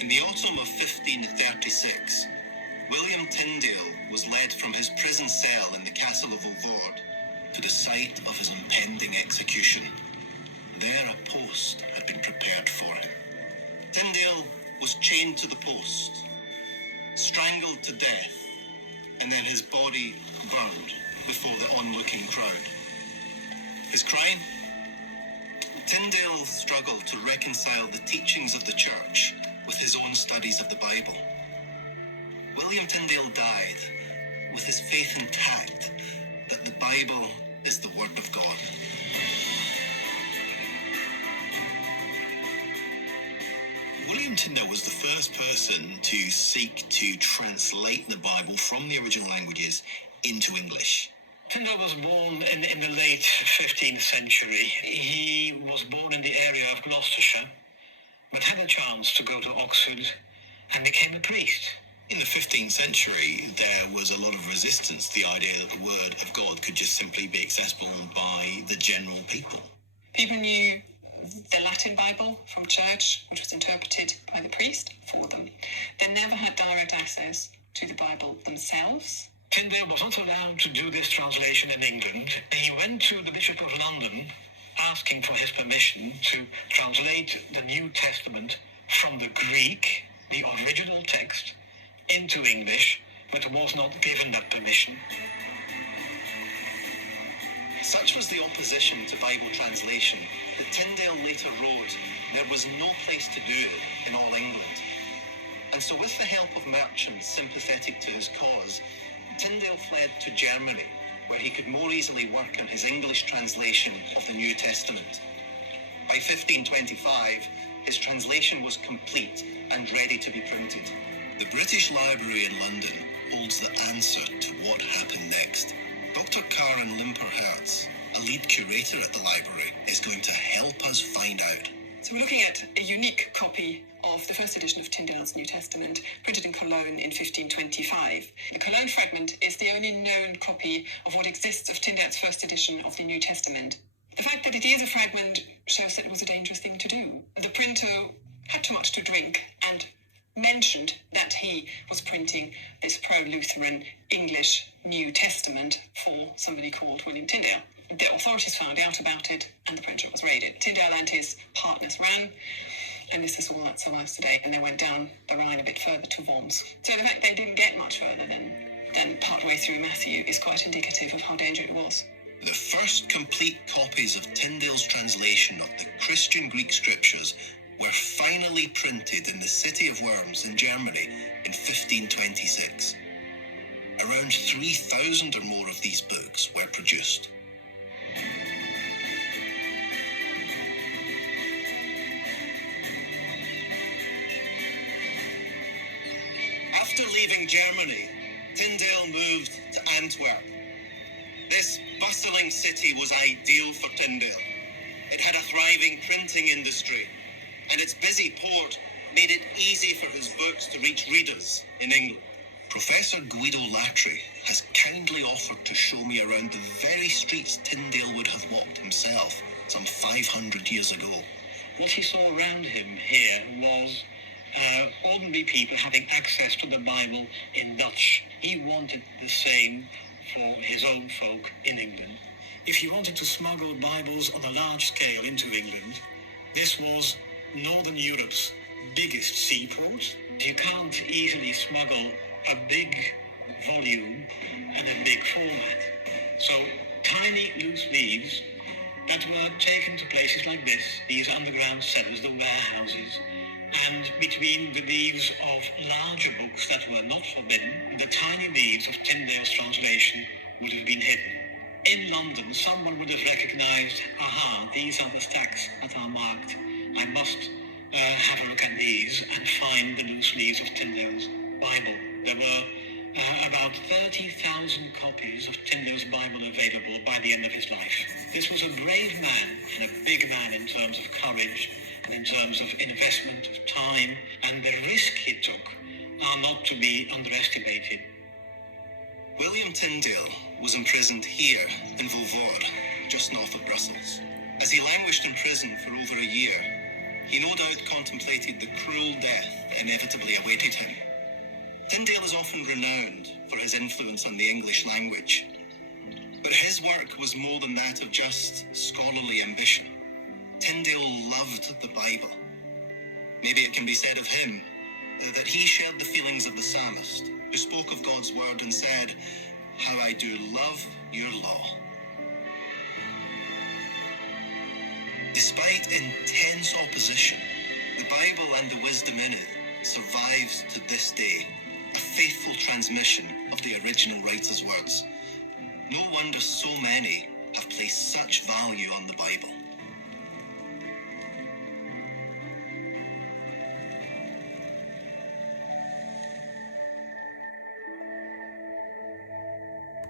In the autumn of 1536, William Tyndale was led from his prison cell in the castle of Ovord to the site of his impending execution. There a post had been prepared for him. Tyndale was chained to the post, strangled to death, and then his body burned before the onlooking crowd. His crime? Tyndale struggled to reconcile the teachings of the church with his own studies of the Bible. William Tyndale died with his faith intact that the Bible is the Word of God. William Tyndale was the first person to seek to translate the Bible from the original languages into English. Tyndale was born in the late 15th century. He was born in the area of Gloucestershire, but had a chance to go to Oxford and became a priest. In the 15th century, there was a lot of resistance to the idea that the Word of God could just simply be accessible by the general people. People knew the Latin Bible from church, which was interpreted by the priest for them. They never had direct access to the Bible themselves. Tyndale was not allowed to do this translation in England. He went to the Bishop of London asking for his permission to translate the New Testament from the Greek, the original text, into English, but was not given that permission. Such was the opposition to Bible translation that Tyndale later wrote there was no place to do it in all England. And so with the help of merchants sympathetic to his cause, Tyndale fled to Germany, where he could more easily work on his English translation of the New Testament. By 1525, his translation was complete and ready to be printed. The British Library in London holds the answer to what happened next. Dr. Karen Limper-Hertz, a lead curator at the library, is going to help us find out. So we're looking at a unique copy of the first edition of Tyndale's New Testament, printed in Cologne in 1525. The Cologne fragment is the only known copy of what exists of Tyndale's first edition of the New Testament. The fact that it is a fragment shows that it was a dangerous thing to do. The printer had too much to drink and mentioned that he was printing this pro-Lutheran English New Testament for somebody called William Tyndale. The authorities found out about it and the printer was raided. Tyndale and his partners ran, and this is all that survives today, and they went down the Rhine a bit further to Worms. So the fact they didn't get much further than partway through Matthew is quite indicative of how dangerous it was. The first complete copies of Tyndale's translation of the Christian Greek scriptures were finally printed in the city of Worms in Germany in 1526. Around 3,000 or more of these books were produced. After leaving Germany, Tyndale moved to Antwerp. This bustling city was ideal for Tyndale. It had a thriving printing industry, and its busy port made it easy for his books to reach readers in England. Professor Guido Latry has kindly offered to show me around the very streets Tyndale would have walked himself some 500 years ago. What he saw around him here was ordinary people having access to the Bible in Dutch. He wanted the same for his own folk in England. If he wanted to smuggle Bibles on a large scale into England, this was Northern Europe's biggest seaport. You can't easily smuggle a big volume and a big format. So tiny loose leaves that were taken to places like this, these underground cellars, the warehouses, and between the leaves of larger books that were not forbidden, the tiny leaves of Tyndale's translation would have been hidden. In London, someone would have recognized, aha, these are the stacks that are marked. I must have a look at these and find the loose leaves of Tyndale's Bible. There were about 30,000 copies of Tyndale's Bible available by the end of his life. This was a brave man and a big man in terms of courage and in terms of investment of time, and the risk he took are not to be underestimated. William Tyndale was imprisoned here in Vilvoorde, just north of Brussels. As he languished in prison for over a year, he no doubt contemplated the cruel death inevitably awaited him. Tyndale is often renowned for his influence on the English language, but his work was more than that of just scholarly ambition. Tyndale loved the Bible. Maybe it can be said of him that he shared the feelings of the psalmist, who spoke of God's word and said, "How I do love your law." Despite intense opposition, the Bible and the wisdom in it survives to this day, a faithful transmission of the original writer's words. No wonder so many have placed such value on the Bible.